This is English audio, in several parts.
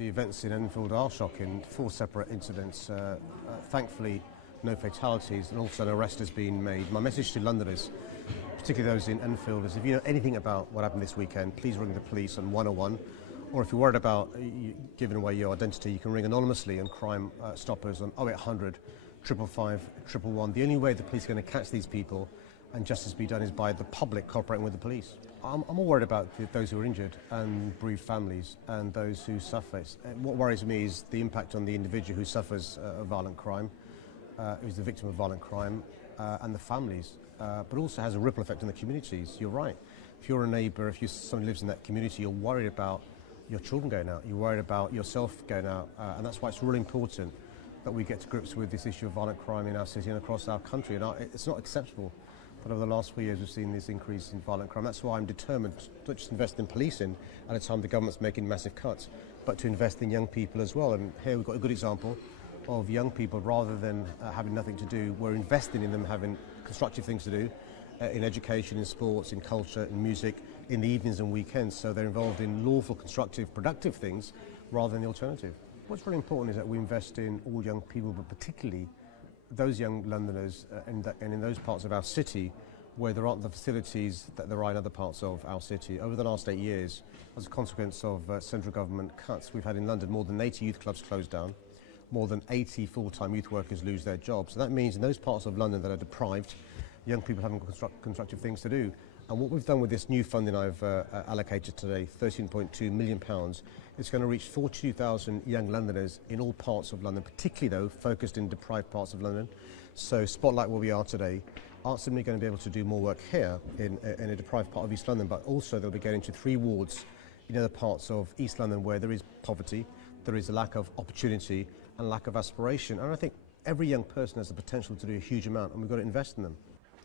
The events in Enfield are shocking. 4 separate incidents. Thankfully, no fatalities, and also an arrest has been made. My message to Londoners, particularly those in Enfield, is if you know anything about what happened this weekend, please ring the police on 101. Or if you're worried about giving away your identity, you can ring anonymously on Crime Stoppers on 0800 555 111. The only way the police are going to catch these people and justice be done is by the public cooperating with the police. I'm more worried about those who are injured and bereaved families and those who suffer. What worries me is the impact on the individual who suffers a violent crime, who's the victim of violent crime, and the families, but also has a ripple effect on the communities. You're right. If you're a neighbour, if someone lives in that community, you're worried about your children going out, you're worried about yourself going out, and that's why it's really important that we get to grips with this issue of violent crime in our city and across our country. And it's not acceptable that over the last 4 years we've seen this increase in violent crime. That's why I'm determined to not just invest in policing at a time the government's making massive cuts, but to invest in young people as well. And here we've got a good example of young people, rather than having nothing to do, we're investing in them having constructive things to do, in education, in sports, in culture, in music, in the evenings and weekends, so they're involved in lawful, constructive, productive things rather than the alternative. What's really important is that we invest in all young people, but particularly those young Londoners and in those parts of our city where there aren't the facilities that there are in other parts of our city. Over the last 8 years, as a consequence of central government cuts, we've had in London more than 80 youth clubs closed down, more than 80 full-time youth workers lose their jobs. So that means in those parts of London that are deprived, young people haven't got constructive things to do. And what we've done with this new funding I've allocated today, £13.2 million, it's going to reach 42,000 young Londoners in all parts of London, particularly though focused in deprived parts of London. So spotlight where we are today, aren't simply going to be able to do more work here in a deprived part of East London, but also they'll be getting to 3 wards in other parts of East London where there is poverty, there is a lack of opportunity and lack of aspiration. And I think every young person has the potential to do a huge amount, and we've got to invest in them.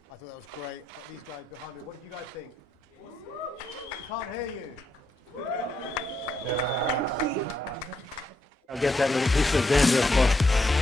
I thought that was great. These guys behind me, what do you guys think? Can't hear you. I'll get that little piece of dandruff off.